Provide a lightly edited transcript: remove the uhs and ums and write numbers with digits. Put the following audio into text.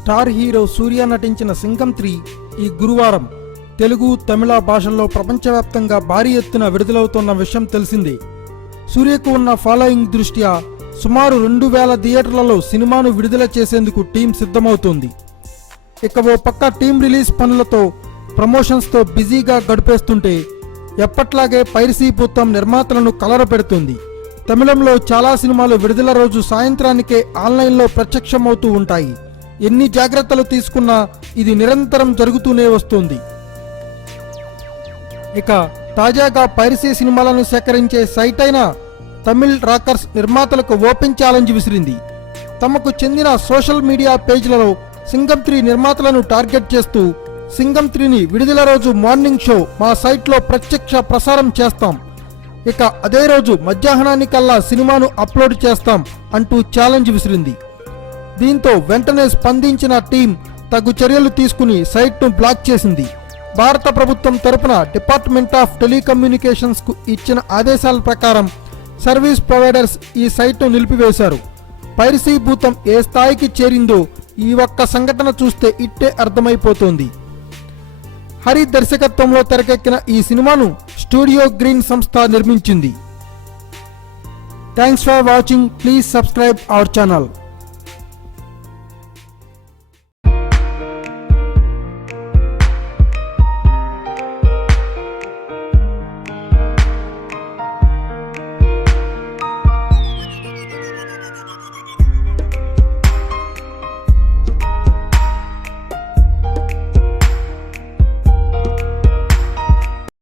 Star hero సూర్య నటించిన సింగం 3 ఈ గురువారం తెలుగు తమిళ భాషల్లో ప్రపంచవ్యాప్తంగా భారీ ఎత్తున విడుదలవుతున్న విషయం తెలిసిందే. సూర్యకు ఉన్న ఫాలోయింగ్ దృష్ట్యా సుమారు 2000 థియేటర్లలో సినిమాను విడుదల చేసేందుకు టీం సిద్ధమవుతోంది. ఇక ఓ పక్క టీం రిలీజ్ పనులతో ప్రమోషన్స్తో బిజీగా గడిపేస్తుంటే ఎప్పట్లాగే పైరసీ భూతం నిర్మాతలను కలరపెడుతుంది. తమిళంలో చాలా సినిమాలు విడుదల రోజు సాయంత్రానికే ఆన్లైన్లో ప్రత్యక్షమవుతూ ఉంటాయి. ఎన్ని జాగ్రత్తలు తీసుకున్నా ఇది నిరంతరం జరుగుతూనే వస్తుంది. ఇక తాజాగా పైరసీ సినిమాలను సేకరించే సైట్ అయిన తమిళ్ రాకర్స్ నిర్మాతలకు ఓపెన్ ఛాలెంజ్ విసిరింది. తమకు చెందిన సోషల్ మీడియా పేజ్లలో సింగం 3 నిర్మాతలను టార్గెట్ చేస్తూ సింగం 3ని విడుదల రోజు మార్నింగ్ షో మా సైట్లో ప్రత్యక్ష ప్రసారం చేస్తాం, ఇక అదే రోజు మధ్యాహ్నానికల్లా సినిమాను అప్లోడ్ చేస్తాం అంటూ ఛాలెంజ్ విసిరింది. దీంతో వెంటనే స్పందించిన టీం తగు చర్యలు తీసుకుని సైట్ను బ్లాక్ చేసింది. భారత ప్రభుత్వం తరపున డిపార్ట్మెంట్ ఆఫ్ టెలికమ్యూనికేషన్స్ కు ఇచ్చిన ఆదేశాల ప్రకారం సర్వీస్ ప్రొవైడర్స్ ఈ సైట్ను నిలిపివేశారు. పైరసీ భూతం ఏ స్థాయికి చేరిందో ఈ ఒక్క సంఘటన చూస్తే ఇట్టే అర్థమైపోతోంది. హరి దర్శకత్వంలో తెరకెక్కిన ఈ సినిమాను స్టూడియో గ్రీన్ సంస్థ నిర్మించింది. Thanks for watching. Please subscribe our channel.